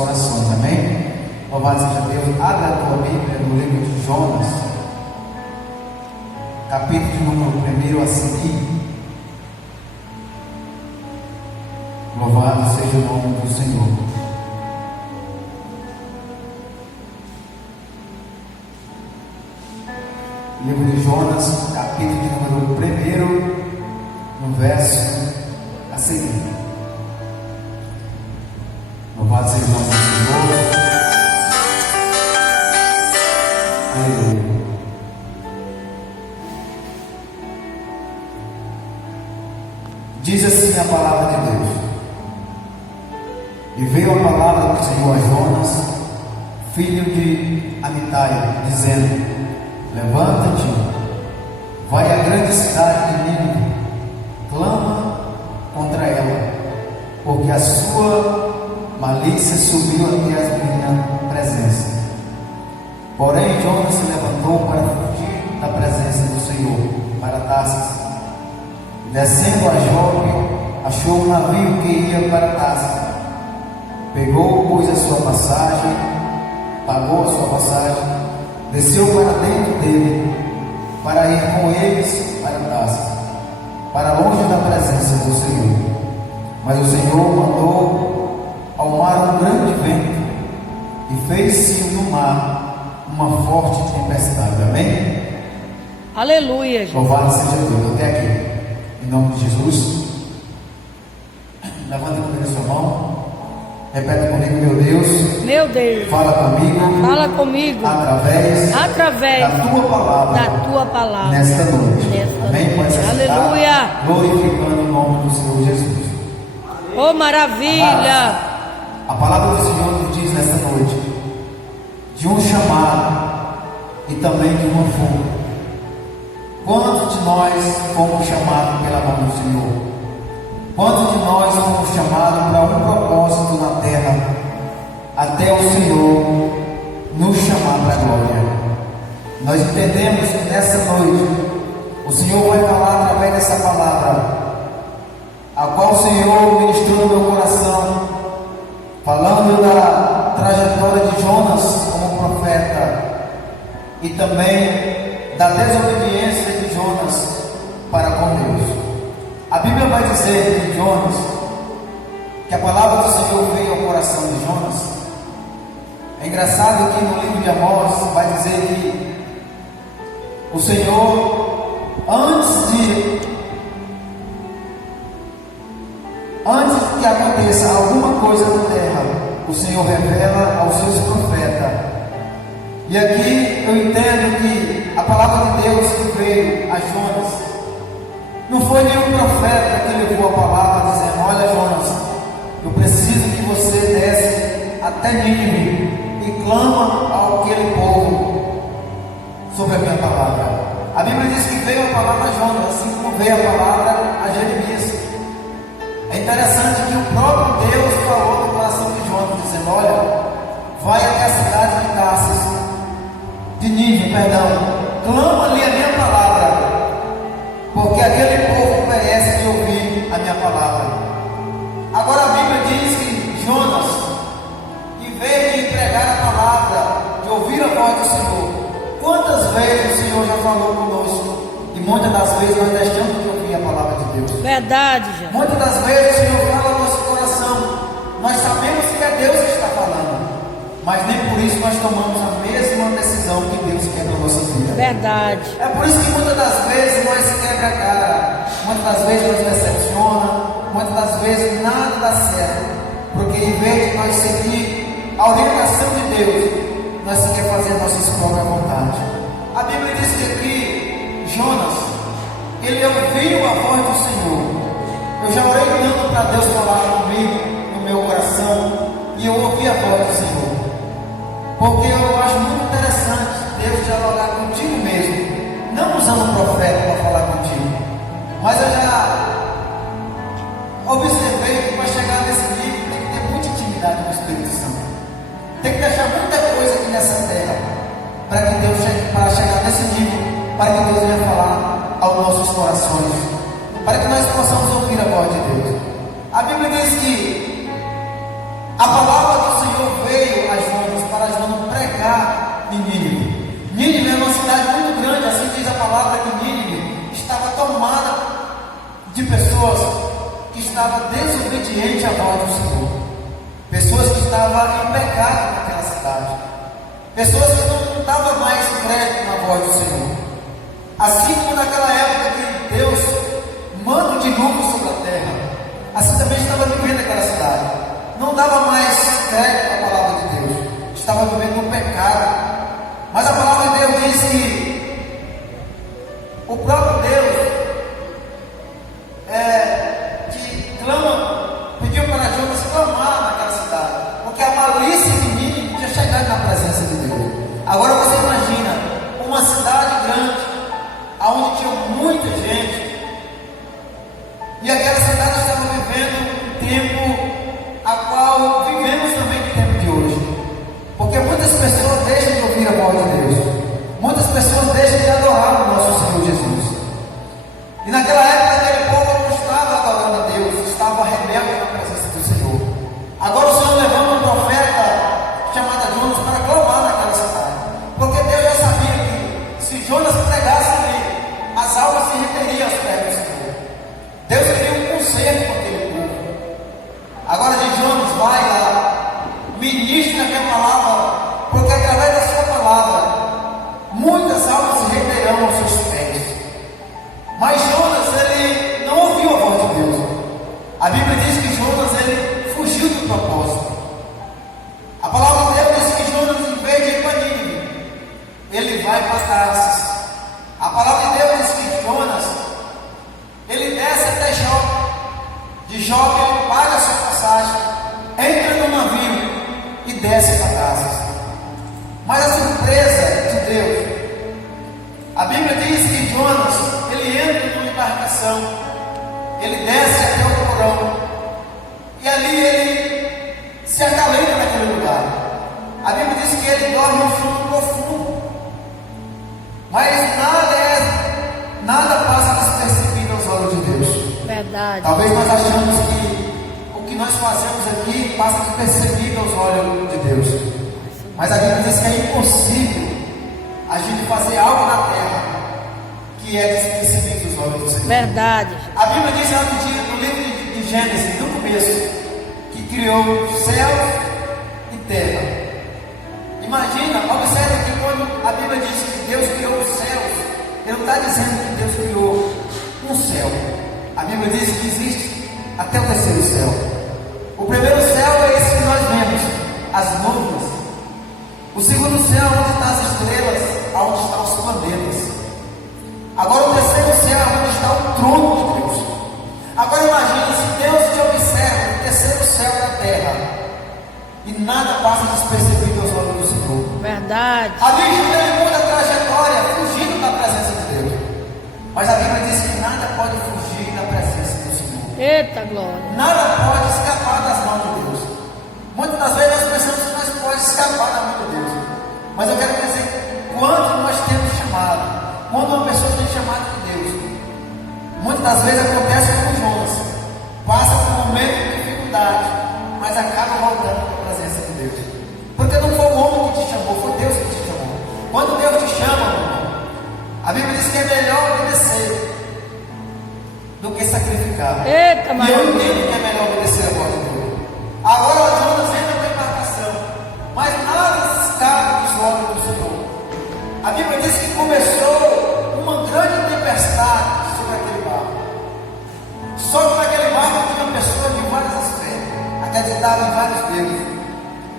corações, amém? Louvado seja Deus. Abre a tua Bíblia no livro de Jonas, capítulo de número 1 a seguir. Louvado seja o nome do Senhor. Livro de Jonas, capítulo de número 1, no verso a seguir. Louvado seja o nome do Senhor. Aleluia. Diz assim a palavra de Deus: E veio a palavra do Senhor a Jonas, filho de Amitai, dizendo: Levanta-te, vai à grande cidade de Nínive, clama contra ela, porque a sua malícia subiu até a minha presença. Porém, Jonas se levantou para fugir da presença do Senhor, para Tarsis. Descendo a Jope, achou um navio que ia para Tarsis. Pegou, pois, a sua passagem, pagou a sua passagem, desceu para dentro dele, para ir com eles para Tarsis, para longe da presença do Senhor. Mas o Senhor mandou ao mar um grande vento, e fez-se no mar uma forte tempestade. Amém? Aleluia, Jesus. Louvado seja Deus. Até aqui, em nome de Jesus. Levanta comigo a sua mão. Repete comigo: meu Deus. Meu Deus. Fala comigo. Fala comigo. Através da tua palavra. Nesta noite. Amém? Pode se sentar. Aleluia. Glorificando o nome do Senhor Jesus. Oh, maravilha. A palavra do Senhor nos diz nesta noite de um chamado e também de uma fuga. Quantos de nós fomos chamados pela mão do Senhor? Quantos de nós fomos chamados para um propósito na terra, até o Senhor nos chamar para a glória? Nós entendemos que nessa noite o Senhor vai falar através dessa palavra, a qual o Senhor ministrou no meu coração, falando da trajetória de Jonas como profeta e também da desobediência de Jonas para com Deus. A Bíblia vai dizer de Jonas que a palavra do Senhor veio ao coração de Jonas. É engraçado que no livro de Amós vai dizer que o Senhor, antes que aconteça alguma coisa na terra, o Senhor revela aos seus profetas. E aqui eu entendo que a palavra de Deus que veio a Jonas não foi nenhum profeta que levou a palavra dizendo: olha, Jonas, eu preciso que você desce até Nínive e clama àquele povo sobre a minha palavra. A Bíblia diz que veio a palavra a Jonas, assim como veio a palavra a Jeremias. É interessante que o próprio Deus falou no coração de Jonas, dizendo: olha, vai até a cidade de Tarsis, de Nínive, clama ali a minha palavra, porque aquele povo merece de ouvir a minha palavra. Agora a Bíblia diz que Jonas, em vez de pregar a palavra, de ouvir a voz do Senhor, quantas vezes o Senhor já falou conosco e muitas das vezes nós deixamos de ouvir a palavra de Deus. Verdade, Jesus. Muitas das vezes o Senhor fala no nosso coração, nós sabemos que é Deus que está falando, mas nem por isso nós tomamos a mesma decisão que Deus quer na nossa vida. Verdade. É por isso que muitas das vezes nós quebra a cara, muitas das vezes nos decepciona, muitas das vezes nada dá certo, porque em vez de nós seguir a orientação de Deus, nós queremos fazer a nossa própria vontade. A Bíblia diz que aqui Jonas, ele ouviu a voz do Senhor. Eu já orei tanto para Deus falar comigo no meu coração, e eu ouvi a voz do Senhor, porque eu acho muito interessante Deus dialogar contigo mesmo, não usando um profeta para falar contigo, mas eu já observei que para chegar nesse nível tem que ter muita intimidade com o Espírito Santo, tem que deixar muita coisa aqui nessa terra para que Deus chegue, para chegar nesse nível, para que Deus venha falar aos nossos corações, para que nós possamos ouvir a voz de Deus. A Bíblia diz que a palavra do Senhor pessoas que estavam desobedientes à voz do Senhor, pessoas que estavam em pecado naquela cidade, pessoas que não davam mais crédito na voz do Senhor. Assim como naquela época que Deus manda um dilúvio sobre a terra, assim também estava vivendo aquela cidade, não dava mais crédito à palavra de Deus, estava vivendo no pecado. Mas a palavra de Deus diz que o próprio Deus que pediu para Jonas clamar naquela cidade, porque a malícia inimiga tinha chegado na presença de Deus. Agora você imagina uma cidade grande, onde tinha muita gente, e aquela cidade estava vivendo um tempo a qual vivemos também no tempo de hoje, porque muitas pessoas deixam de ouvir a voz de Deus, muitas pessoas deixam de adorar o nosso Senhor Jesus. E naquela época aquele povo não estava adorando a Deus, estava rebelde na presença do Senhor. Agora o Senhor levanta um profeta chamado Jonas para clamar naquela cidade, porque Deus já sabia que se Jonas pregasse ali, as almas se renderiam aos pés do Senhor. Deus queria um conserto com aquele povo. Agora Jonas vai lá, ministra a minha palavra, porque através da sua palavra muitas almas se renderão aos seus pés. Mas Jonas, ele não ouviu a voz de Deus. A Bíblia diz que Jonas, ele fugiu do propósito. A palavra de Deus diz que Jonas, em vez de ir para Nínive, ele vai para Tarsis. A palavra de Deus diz que Jonas, ele desce até Jope. De Jope ele paga a sua passagem, entra no navio e desce para Tarsis. Mas a surpresa de Deus, a Bíblia diz que Jonas, ele entra numa embarcação, ele desce até o porão, e ali ele se acalenta naquele lugar. A Bíblia diz que ele dorme um sono profundo, mas nada passa despercebido aos olhos de Deus. Verdade. Talvez nós achamos que o que nós fazemos aqui passa despercebido aos olhos de Deus, mas a Bíblia diz que é impossível a gente fazer algo na terra que é despercebido dos olhos do Senhor. Verdade. A Bíblia diz lá no livro de Gênesis, no começo, que criou céus e terra. Imagina, observe que quando a Bíblia diz que Deus criou os céus, ele não está dizendo que Deus criou um céu. A Bíblia diz que existe até o terceiro céu. O primeiro céu é esse que nós vemos, as nuvens. O segundo céu é onde estão as estrelas, onde estão os planetas. Agora o terceiro céu é onde está o trono de Deus. Agora imagine se Deus te observa no terceiro céu da terra e nada passa despercebido aos olhos do Senhor. Verdade. Ali ele muda a trajetória, fugindo da presença de Deus. Mas a Bíblia diz que nada pode fugir da presença do Senhor. Eita glória. Nada pode escapar das mãos de Deus. Muitas das vezes nós pensamos que nós podemos escapar da mão de Deus. Mas eu quero dizer, quando nós temos chamado, quando uma pessoa tem chamado de Deus, muitas das vezes acontece como Jonas, passa por um momento de dificuldade, mas acaba voltando para a presença de Deus. Porque não foi o homem que te chamou, foi Deus que te chamou. Quando Deus te chama, a Bíblia diz que é melhor obedecer do que sacrificar. Eita, e eu entendo que é melhor obedecer a voz de Deus. Agora Jonas entra na embarcação, mas nada escapa dos olhos do Senhor. A Bíblia diz que começou uma grande tempestade sobre aquele barco. Só que naquele barco tinha pessoas de várias espécies, acreditavam em vários deuses.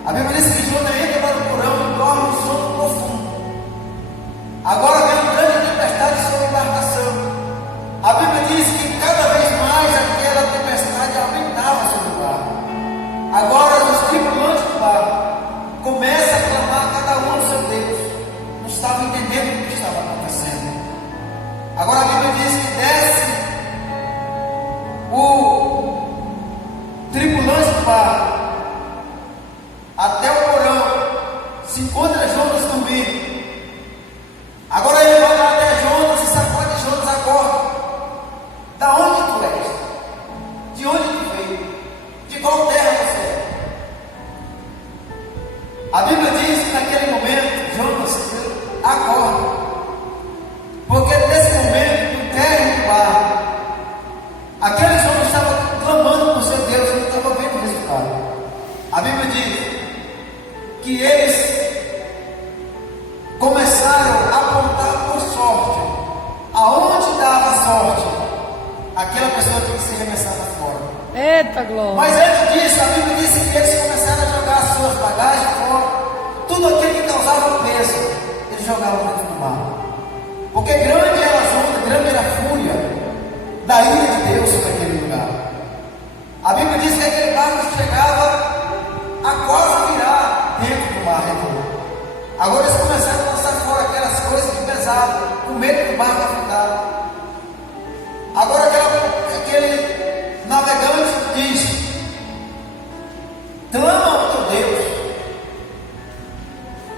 A Bíblia diz que Jonas entra para o porão e dorme um sono profundo. Agora vem uma grande tempestade sobre a embarcação. A Bíblia diz que cada vez mais aquela tempestade aumentava sobre o barco. Agora os tripulantes do barco começam a clamar cada um ao seu Deus. Não estavam entendendo o que estava acontecendo. Agora a Bíblia diz que desce o tripulante do barco até o porão, se encontra Jonas dormindo. Agora ele vai lá até Jonas e sacode Jonas, acorda. Da onde tu és? De onde tu veio? De qual terra você é? A Bíblia diz que naquele momento Jonas acorda, porque nesse momento, no térreo do barco, aqueles A Bíblia diz que eles começaram a apontar por sorte. Aonde dava sorte, aquela pessoa tinha que ser arremessada fora. Eita glória. Mas antes disso, a Bíblia disse que eles começaram a jogar as suas bagagens fora. Tudo aquilo que causava peso, eles jogavam dentro do mar. Porque grande era a onda, grande era a fúria da ira de Deus sobre aquele lugar. A Bíblia diz que aquele barco chegava a quase virar dentro do mar redondo. Agora eles começaram a lançar fora aquelas coisas que pesavam, com medo do barco afundar. Agora aquele navegante diz: clama ao teu Deus,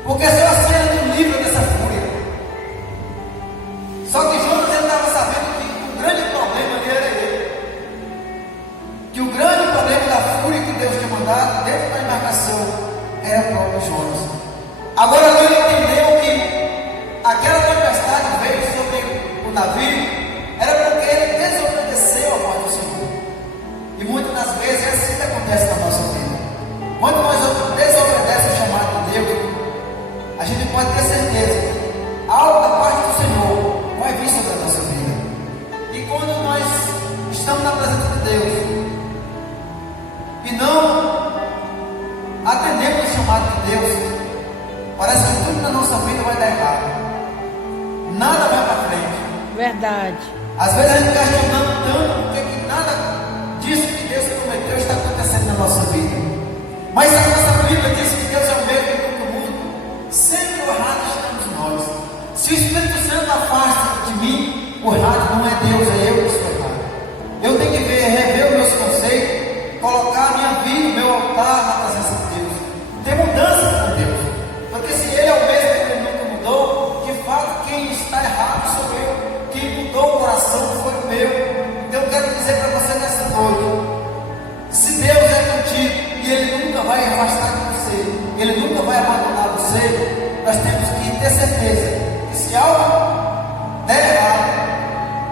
porque só assim ele nos livra dessa fúria. Só que Jonas estava sabendo que o grande problema ali era ele. Que o grande problema da fúria que Deus tinha mandado dentro da embarcação era o próprio Jonas. Agora ele entendeu que aquela tempestade veio sobre o navio era porque ele desobedeceu a voz do Senhor. E muitas das vezes é assim que acontece na nossa vida. Quando nós desobedecemos o chamado de Deus, a gente pode ter certeza que algo da parte do Senhor vai vir sobre a nossa vida. E quando nós estamos na presença de Deus e não atendemos o chamado de Deus, parece que tudo na nossa vida vai dar errado. Nada vai para frente. Verdade. Às vezes a gente está questionando tanto porque que nada disso que Deus prometeu está acontecendo na nossa vida. Mas a nossa Bíblia diz que Deus é o mesmo em todo mundo. Sempre o errado estamos nós. Se o Espírito Santo afasta de mim, o errado não é Deus, é eu que sou errado. Eu tenho que rever os meus conceitos, colocar a minha vida, o meu altar na presença de Deus. Ter mudança com Deus. Porque se Ele é o mesmo que Ele nunca mudou, de fato quem está errado sou eu. Quem mudou o coração foi o meu. Então eu quero dizer para você nessa noite: se Deus é contigo e Ele nunca vai afastar de você, Ele nunca vai abandonar você, nós temos que ter certeza que se algo der errado,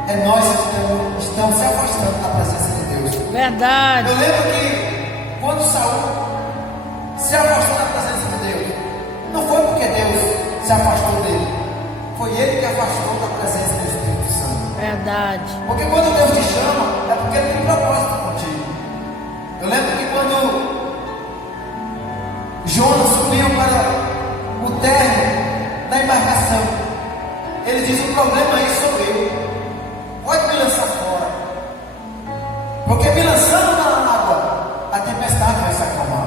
é nós que estamos se afastando da presença de Deus. Verdade. Eu lembro que quando Saul se afastou da presença de Deus, não foi porque Deus se afastou dele, foi ele que afastou da presença do Espírito Santo. Verdade. Porque quando Deus te chama, é porque Ele tem propósito contigo. Eu lembro que quando Jonas subiu para o térreo da embarcação, ele diz: o problema aí sou eu. Pode me lançar fora. Porque me lançando na água, a tempestade vai se acalmar.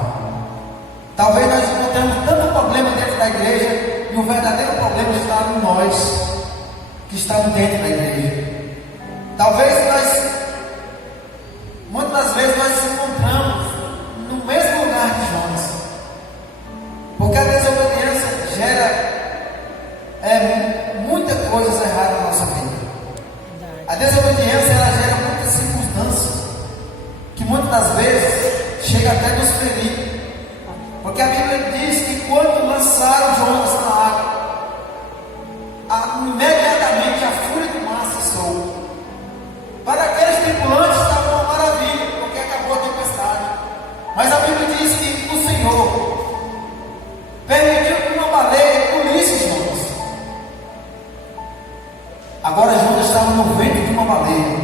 Talvez nós encontremos tanto problema dentro da igreja, e o verdadeiro problema está em nós que estamos dentro da igreja. Talvez muitas das vezes nós nos encontramos no mesmo lugar de Jonas, porque a desobediência gera muita coisa errada na nossa vida. A desobediência ela gera muitas circunstâncias que muitas das vezes chega até nos ferir. Porque a Bíblia diz que quando lançaram Jonas na água, imediatamente a fúria do mar cessou. Para aqueles tripulantes estava uma maravilha, porque acabou a tempestade. Mas a Bíblia diz que o Senhor permitiu que uma baleia engolisse Jonas. Agora Jonas estava no ventre de uma baleia.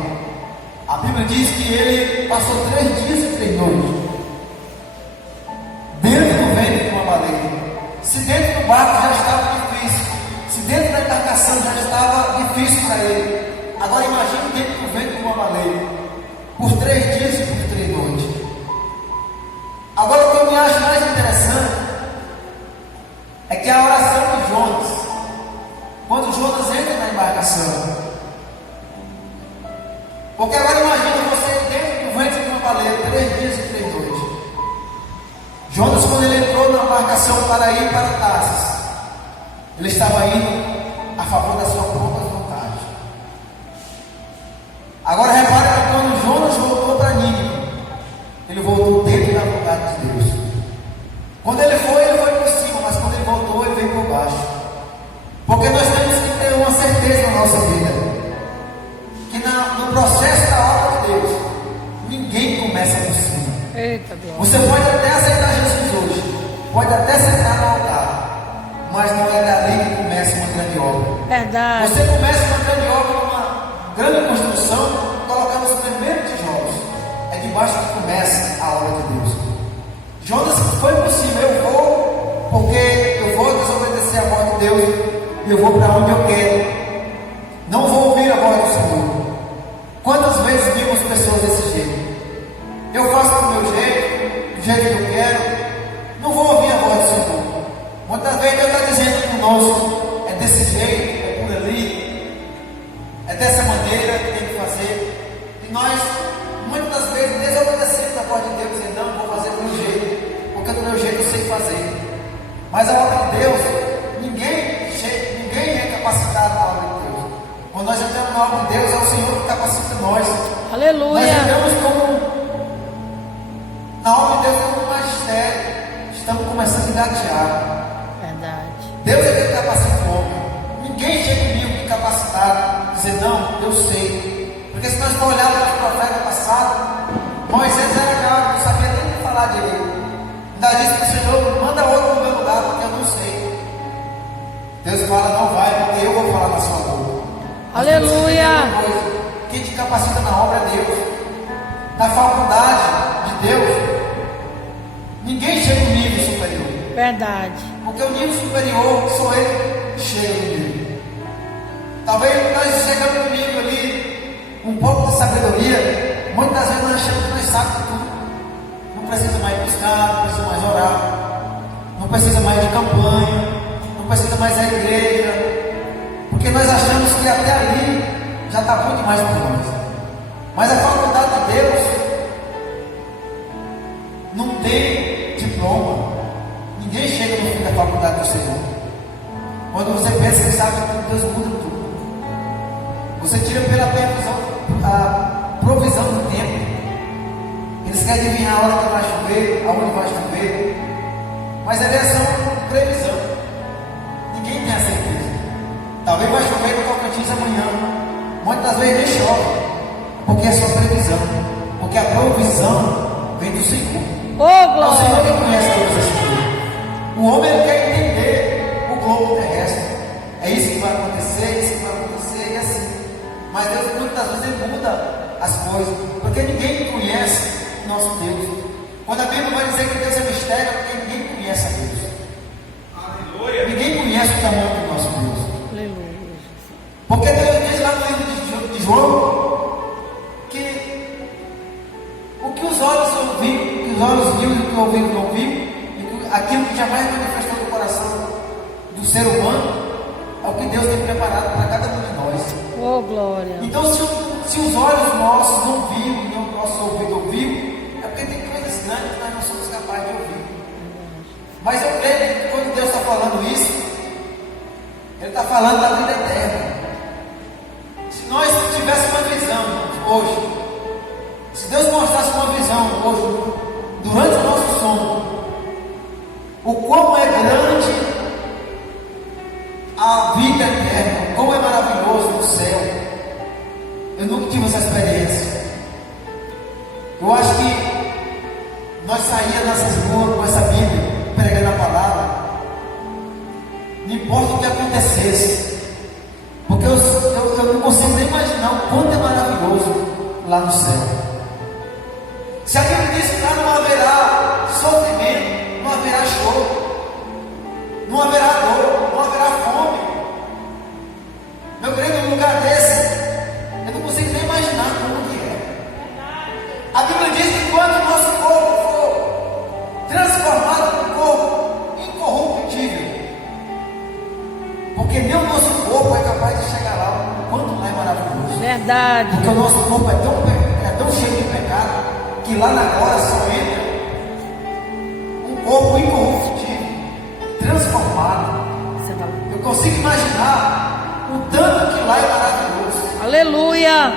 A Bíblia diz que ele passou 3 dias e 3 noites dentro do ventre de uma baleia. Se dentro do barco já estava difícil, se dentro da embarcação já estava difícil para ele, agora imagine dentro do ventre de uma baleia, por 3 dias e por 3 noites. Agora o que eu me acho mais interessante é que a oração de Jonas, quando Jonas entra na embarcação, porque agora imagine você dentro do ventre de uma baleia, 3 dias e 3 noites. Jonas, quando ele entrou na embarcação para ir para Tarsis, ele estava indo a favor da sua própria vontade. Agora repare que quando Jonas voltou para Nínive, ele voltou dentro da vontade de Deus. Quando ele foi por cima, mas quando ele voltou, ele veio por baixo. Porque nós temos que ter uma certeza na nossa vida, que no processo da obra de Deus, ninguém começa por cima. Eita, Deus. Você pode até aceitar Jesus Verdade. Você começa uma grande obra, uma grande construção, colocando os primeiros tijolos. É debaixo que começa a obra de Deus. Jonas foi por cima, eu vou, porque eu vou desobedecer a voz de Deus e eu vou para onde eu quero. Não vou ouvir a voz do Senhor. Quantas vezes vimos pessoas desse jeito? Eu faço do meu jeito, do jeito que eu quero, não vou ouvir a voz do Senhor. Muitas vezes Deus está dizendo conosco, é desse jeito, é por ali, é dessa maneira que tem que fazer. E nós, muitas vezes, desobedecemos a voz de Deus, dizendo, não, vou fazer do meu jeito, porque do meu jeito eu sei fazer. Mas a obra de Deus, ninguém é capacitado na obra de Deus. Quando nós entramos na obra de Deus, é o Senhor que capacita nós. Aleluia. Nós entramos na obra de Deus como um magistério. Estamos começando a engatear. Verdade. Deus é quem capacita o homem. Ninguém chega em mim capacitado, dizer, não, eu sei. Porque se nós for olhar para os profetas passados, Moisés era gago, não sabia nem falar direito. Ainda disse para o Senhor, manda outro no meu lugar, porque eu não sei. Deus fala, não vai, porque eu vou falar na sua boca. Aleluia. Quem te capacita na obra é Deus. Na faculdade de Deus, ninguém chega no nível superior. Verdade. Porque o nível superior sou ele que chega no nível. Talvez nós chegamos no nível ali, um pouco de sabedoria. Muitas vezes nós achamos que nós sabemos tudo. Não precisa mais buscar, não precisa mais orar, não precisa mais de campanha, não precisa mais da igreja. Porque nós achamos que até ali já está bom demais para nós. Mas a faculdade de Deus não tem diploma. Ninguém chega no fim da faculdade do Senhor. Quando você pensa que sabe que Deus muda tudo, você tira pela a provisão do tempo. Eles querem adivinhar a hora que vai chover, aonde vai chover, mas eles são previsão. Ninguém tem a certeza. Talvez vai chover no Tocantins amanhã. Muitas vezes nem chove, porque é só previsão. Porque a provisão vem do Senhor. Oh, É o Senhor glória. que conhece todas as coisas. O homem quer entender o globo terrestre. É isso que vai acontecer, isso que vai acontecer, e assim. Mas Deus muitas vezes ele muda as coisas, porque ninguém conhece o nosso Deus. Quando a Bíblia vai dizer que Deus é mistério, é porque ninguém conhece a Deus. Aleluia. Ninguém conhece o tamanho do nosso Deus. Aleluia. Porque Deus diz lá no livro de João que o que os olhos ouviram, o que os olhos viram e o que o ouvido não viu, e que aquilo que jamais manifestou no coração do ser humano, é o que Deus tem preparado para cada um de nós. Oh, glória. Então, se os olhos nossos não viram e o nosso ouvido ouviu, é porque tem coisas grandes que nós não somos capazes de ouvir. Mas eu creio que quando Deus está falando isso, Ele está falando da vida eterna. Se nós tivéssemos uma visão hoje, se Deus mostrasse uma visão hoje, durante o nosso sono, o quão é grande a vida eterna, como é maravilhoso o céu. Eu nunca tive essa experiência. Eu acho que nós saíamos nessas ruas com essa Bíblia, pregando a palavra, não importa o que acontecesse, porque eu não consigo nem imaginar o quanto é maravilhoso lá no céu. Se a Bíblia diz que lá não haverá sofrimento, não haverá choro, não haverá dor, não haverá fome. Meu querido, num lugar desse, eu não consigo nem imaginar como que é. A Bíblia diz que quando o nosso corpo for transformado num corpo incorruptível, porque nem o nosso corpo é capaz de chegar lá, o quanto mais maravilhoso. Verdade. Porque o nosso corpo é tão cheio de pecado, que lá na glória só entra um corpo incorruptível, transformado. Você tá... Eu consigo imaginar o tanto que lá é maravilhoso. Aleluia.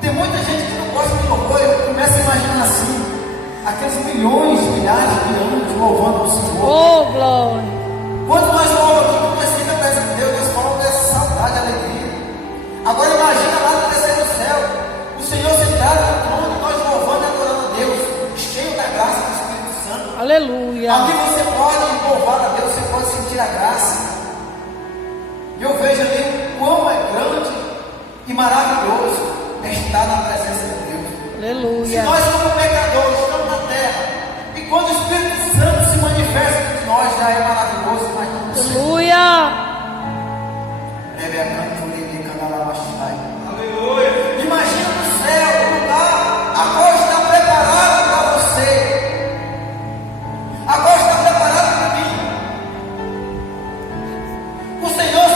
Tem muita gente que não gosta de louvor, eu começo a imaginar assim, aqueles milhões, milhares de anos louvando o Senhor. Oh, glória. Quando nós louvamos aqui, quando nós ficamos perto de Deus, Deus fala dessa saudade, alegria. Agora imagina lá no terceiro céu, o Senhor sentado no trono, e nós louvando e adorando a Deus, cheio da graça do Espírito Santo. Aleluia. Aqui você pode louvar a Deus, você pode sentir a graça. E eu vejo ali e maravilhoso é estar na presença de Deus. Se Aleluia. nós, como pecadores, estamos na terra, e quando o Espírito Santo se manifesta entre nós, já é maravilhoso, mas não sei. Aleluia. Imagina no céu, um lugar, agora está preparado para você, agora está preparado para mim. O Senhor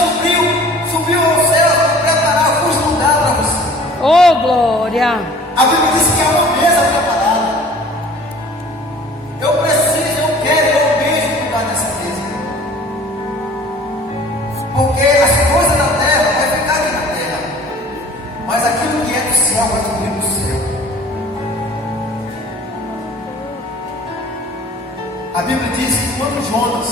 subiu ao céu para preparar alguns lugares para você. Oh, glória. A Bíblia diz que há uma mesa preparada. Eu preciso, eu quero, eu almejo lugar nessa mesa. Porque as coisas da terra vai ficar aqui na terra, mas aquilo que é do céu vai subir no céu. A Bíblia diz que quando Jonas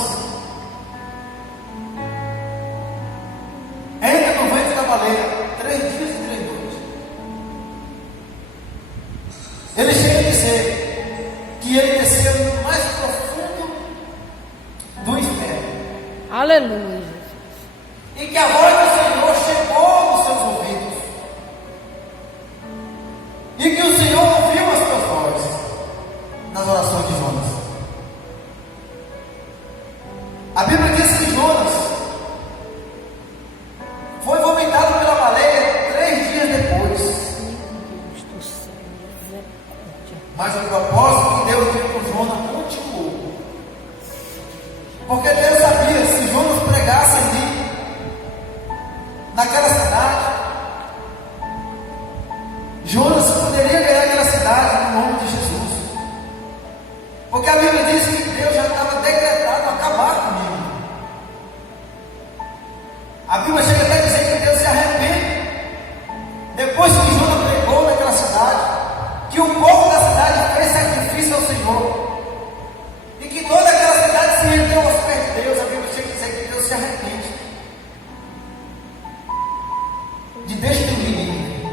entra no ventre da baleia, 3 dias e 3 noites, ele chega a dizer que ele desceu no mais profundo do inferno. Aleluia. E que a voz do Senhor chegou nos seus ouvidos. E que o Senhor ouviu as suas vozes nas orações de Jonas. A Bíblia diz que Jonas foi vomitado pela baleia 3 dias depois. Deus do céu, misericórdia. Mas o propósito que Deus deu para Jonas continuou. Porque Deus sabia, se Jonas pregasse ali, naquela cidade, Jonas poderia ganhar aquela cidade no nome de Jesus. Porque a Bíblia diz que Deus já estava decretado a acabar comigo. A Bíblia chega até a dizer que Deus se arrepende depois que Jonas pregou naquela cidade, que o povo da cidade fez sacrifício ao Senhor e que toda aquela cidade se rendeu aos pés de Deus. A Bíblia chega a dizer que Deus se arrepende de destruir ímpio,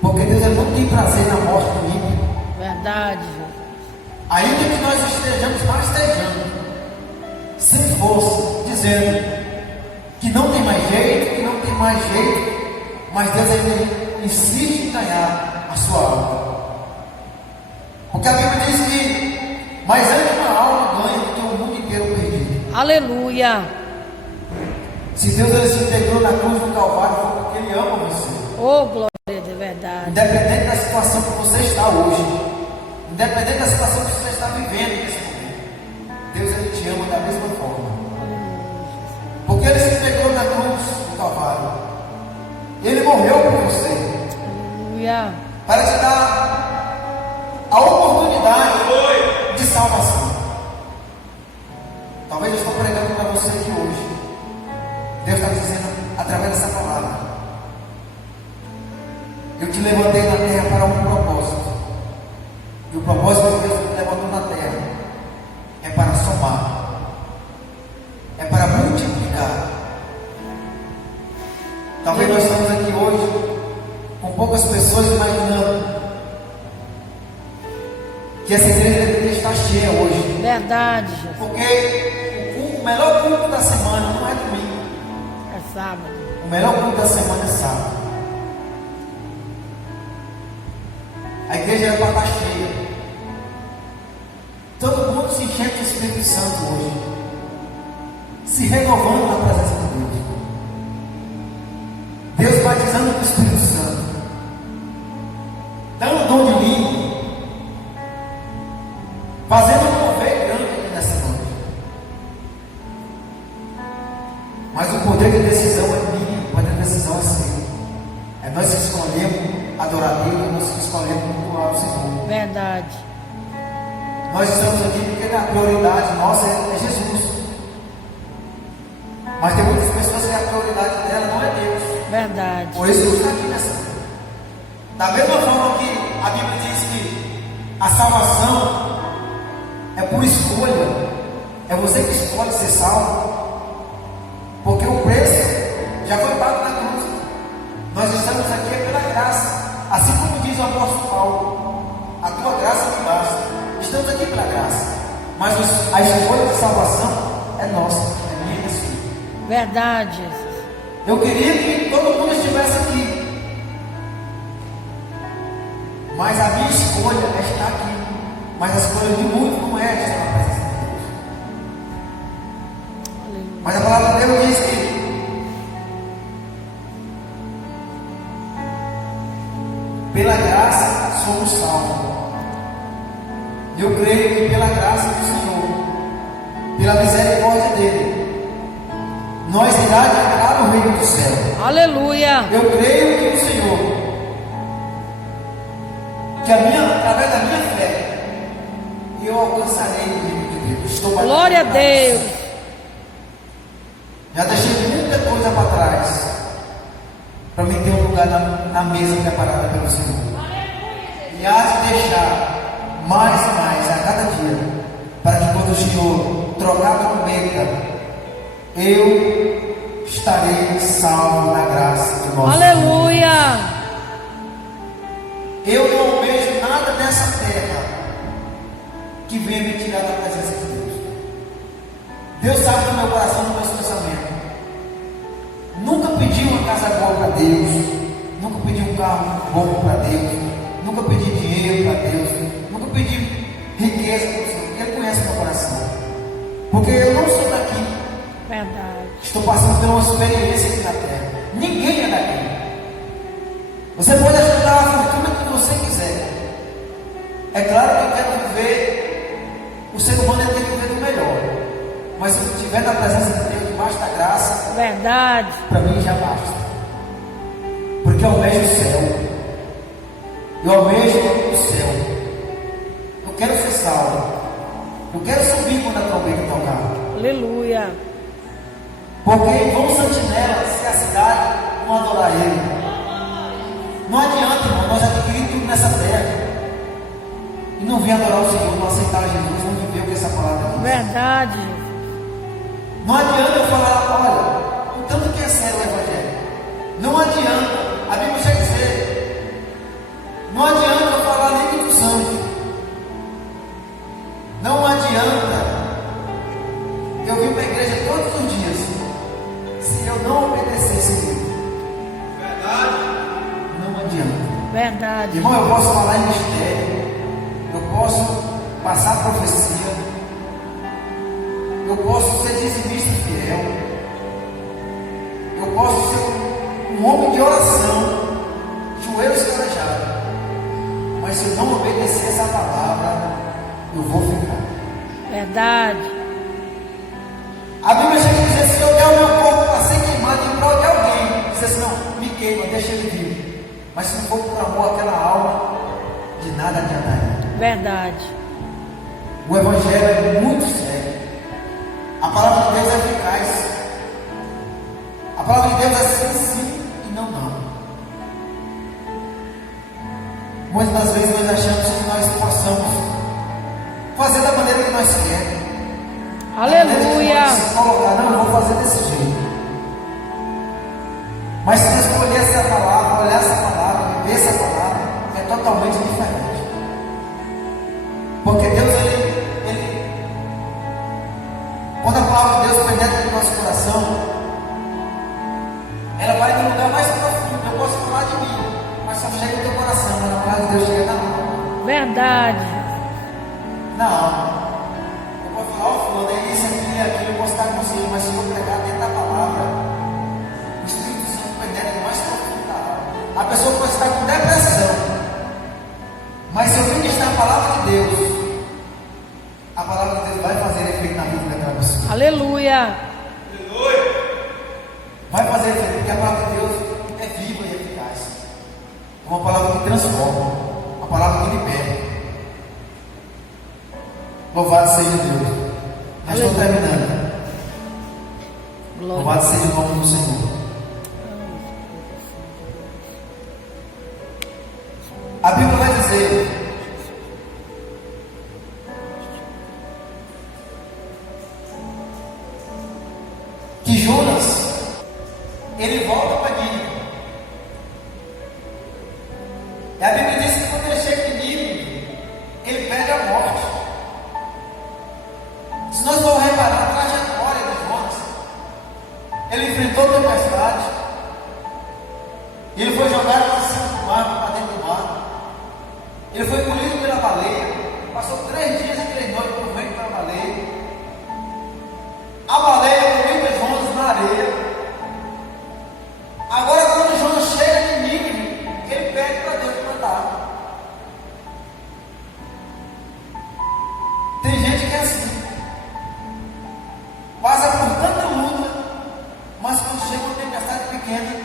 porque Deus não tem prazer na morte do ímpio. Verdade, Jesus. Ainda que nós estejamos rastejando, sem força, dizendo que não tem mais jeito, mas Deus ainda insiste em ganhar a sua alma. Porque a Bíblia diz que mais antes uma alma ganha do que o mundo inteiro perdido. Aleluia. Se Deus ele se entregou na cruz do Calvário, foi porque Ele ama você. Oh, glória de verdade. Independente da situação que você está hoje, independente da situação que você está vivendo nesse momento, Deus ele te ama da mesma forma. Porque Ele se entregou na cruz do Calvário. Ele morreu por você. Aleluia. Para te dar a oportunidade de salvação. Talvez eu estou pregando para você aqui hoje. Deus está dizendo através dessa palavra: eu te levantei na terra para um propósito. E o propósito que Deus te levantou na terra é para somar, é para multiplicar. Talvez nós estamos aqui hoje com poucas pessoas imaginando que essa igreja deveria estar cheia hoje. Verdade, Jesus. Porque o melhor culto da semana não é domingo. É sábado. O melhor culto da semana é sábado. A igreja era para estar cheia. Todo mundo se enchendo do Espírito Santo hoje, se renovando na presença de Deus. Deus batizando com o Espírito Santo, dando dom de língua, fazendo um mover grande aqui nessa noite. Mas o poder de decisão é minha, o poder de decisão é seu. É nós que escolhemos adorar a Deus, é nós que escolhemos cultuar o Senhor. Verdade. Nós estamos aqui porque a prioridade nossa é Jesus. Mas tem muitas pessoas que a prioridade dela não é Deus. Verdade. Por isso que está aqui nessa noite. Da mesma forma que a Bíblia diz que a salvação é por escolha, é você que escolhe ser salvo, porque o preço já foi pago na cruz. Nós estamos aqui pela graça, assim como diz o apóstolo Paulo: a tua graça me basta. Estamos aqui pela graça, mas a escolha de salvação é nossa, é minha e sua. Verdade, Jesus. Eu queria que todo mundo estivesse aqui. Mas a minha escolha é estar aqui. Mas a escolha de muitos não é estar na presença de Deus. Mas a palavra de Deus diz que pela graça somos salvos. E eu creio que pela graça do Senhor, pela misericórdia dele, nós irá entrar no reino do céu. Aleluia. Eu creio que o Senhor, que através da minha fé, eu alcançarei o reino de Deus. Estou Glória a Deus. Já deixei muita coisa para trás, para me ter um lugar na mesa preparada pelo Senhor. E há de deixar mais e mais a cada dia, para que quando o Senhor trocar a trombeta, eu estarei salvo na graça do nosso Aleluia. Deus. Eu não vejo nada nessa terra que venha me tirar da presença de Deus. Deus sabe do meu coração, do meu pensamento. Nunca pedi uma casa boa para Deus, nunca pedi um carro bom para Deus, nunca pedi dinheiro para Deus, nunca pedi riqueza para o Senhor, porque Ele conhece meu coração. Porque eu não sou daqui. Verdade. Estou passando por uma experiência aqui na terra. Ninguém é daqui. Você pode ajudar a fortuna que você quiser. É claro que eu quero viver. O ser humano tem que viver do melhor. Mas se eu estiver na presença de Deus, debaixo da graça, Verdade. para mim já basta. Porque eu almejo o céu. Eu almejo o céu. Eu quero ser salvo. Eu quero subir quando a trombeta tocar. Aleluia. Porque vão sentinelas se a cidade não adorar Ele. Não adianta, irmão, nós adquirimos tudo nessa terra e não vir adorar o Senhor, não aceitar Jesus, não viver o que essa palavra diz. Verdade. Não adianta eu falar, olha, o tanto que é sério o Evangelho. Não adianta, a Bíblia chega a dizer, não adianta eu falar nem do sangue. Não adianta eu vir para a igreja todos os dias se eu não obedecer esse livro. Verdade. Não adianta. Verdade. Irmão, eu posso falar em mistério, eu posso passar profecia, eu posso ser dizimista fiel, eu posso ser um homem de oração, joelhos calejados, mas se eu não obedecer essa palavra, eu vou ficar. Verdade. A Bíblia chega a dizer: se eu der o meu corpo para ser queimado em prol de alguém, diz assim: não, me queima, deixa ele vivo. Mas se não for por amor àquela alma, de nada adiantaria. Verdade. O Evangelho é muito sério. A palavra de Deus é eficaz. A palavra de Deus é sim e não não. Muitas das vezes nós achamos que nós possamos fazer da maneira que nós queremos. Aleluia. Se colocar, não, eu vou fazer desse jeito. Mas se nós conhecemos a palavra, olhar essa palavra, viver essa palavra, é totalmente diferente. Porque Deus, quando a palavra de Deus penetra no nosso coração, ela vai no lugar mais profundo. Eu posso falar de mim, mas só chega no teu coração, mas a palavra de Deus chega na alma. Verdade. Na alma. Eu posso falar, ó, fulano, é isso, aquilo e aquilo, eu posso estar consciente, mas se eu pregar dentro da palavra, o Espírito Santo penetra no mais profundo da alma. A pessoa pode estar com depressão, mas se eu ministrar a palavra de Deus, a palavra de Deus vai fazer efeito na vida daquela pessoa. Aleluia. Vai fazer efeito, porque a palavra de Deus é viva e eficaz. É uma palavra que transforma, uma palavra que liberta. Louvado seja Deus. Já estou terminando. Glória. Louvado seja o nome do Senhor. A Bíblia vai dizer que Jonas, ele volta para Nínive. E a Bíblia diz que quando ele chega em Nínive, ele perde a morte. Se nós vamos reparar a trajetória de Jonas, ele ele enfrentou a tempestade, ele foi jogado no mar, para dentro do mar, ele foi engolido pela baleia, passou 3 dias e 3 noites por vento da baleia, a baleia comeu Jonas na areia. Agora, quando Jonas chega em Nínive, ele pede para Deus mandar. Tem gente que é assim, passa por tanta luta, mas quando chega uma tempestade pequena,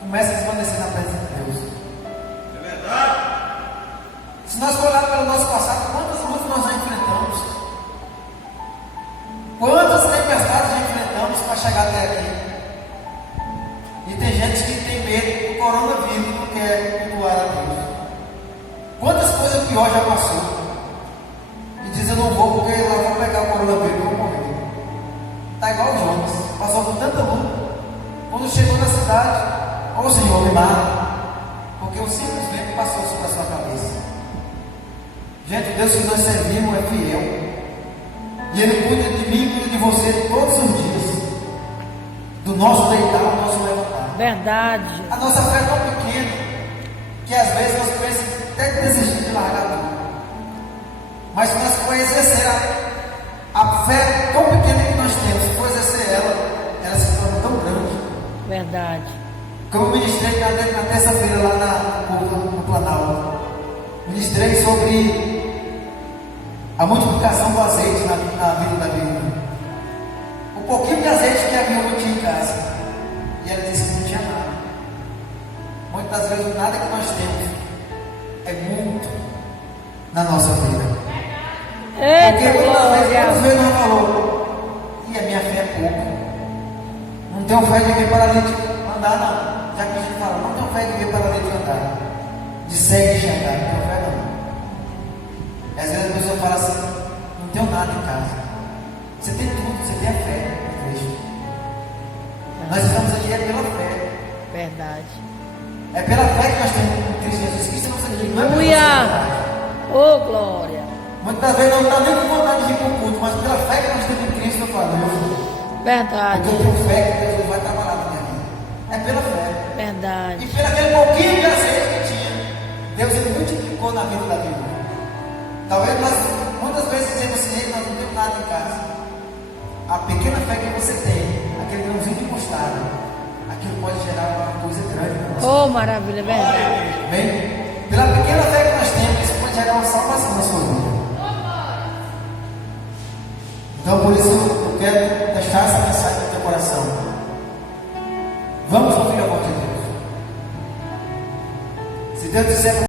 começa a desvanecer na presença de Deus. É verdade. Se nós for olhar pelo nosso passado, quantas lutas nós já enfrentamos? Quantas tempestades já enfrentamos para chegar até aqui? E tem gente que tem medo do coronavírus e não quer cultuar a Deus. Quantas coisas piores já passou? E diz: eu não vou porque eu vou pegar o coronavírus e vou morrer. Está igual o Jonas, passou por tanta luta. Quando chegou na cidade, ô Senhor, me mata, porque o simples vento passou sobre a sua cabeça. Gente, Deus que nós servimos é fiel. E Ele cuida de mim e cuida de você todos os dias. Do nosso deitar ao nosso levantar. Verdade. A nossa fé é tão pequena que às vezes nós pensamos até desistir de largar tudo. Mas se nós for exercer a fé tão pequena que nós temos, se for exercer ela se torna tão grande. Verdade. Como eu ministrei na terça-feira lá no Planalto, ministrei sobre a multiplicação do azeite na vida da viúva. O pouquinho de azeite que a viúva tinha em casa, e ela disse que não tinha nada. Muitas vezes o nada que nós temos é muito na nossa vida. Eita, Porque quantas vezes glória. ela falou: e a minha fé é pouca, não tenho fé de ver paralítico andar, não. Já que a gente fala, não tenho fé de ver paralítico andar, de cego enxergar, não tenho fé não. E às vezes a pessoa fala assim: não tenho nada em casa. Você tem tudo, você tem a fé em Cristo. Nós estamos aqui é pela fé. Verdade. É pela fé que nós temos em Cristo Jesus. Cristo estamos aqui, não é pela Aleluia. sociedade. Ô, glória. Muitas vezes não dá nem com vontade de ir para o culto, mas pela fé que nós temos em Cristo, eu falo, eu vou. Verdade. Porque eu tenho fé que Deus vai trabalhar na minha vida. É pela fé. E Verdade. pelo aquele pouquinho de azeite que tinha, Deus ele multiplicou na vida da viúva. Talvez nós muitas vezes dizemos assim: nós não temos nada em casa. A pequena fé que você tem, aquele grãozinho de mostarda, aquilo pode gerar uma coisa grande para nós. Oh, maravilha, verdade. Bem, pela pequena fé que nós temos, isso pode gerar uma salvação na sua vida. Então, por isso, eu quero deixar essa mensagem no teu coração. Vamos ouvir a voz de Deus. Se Deus disser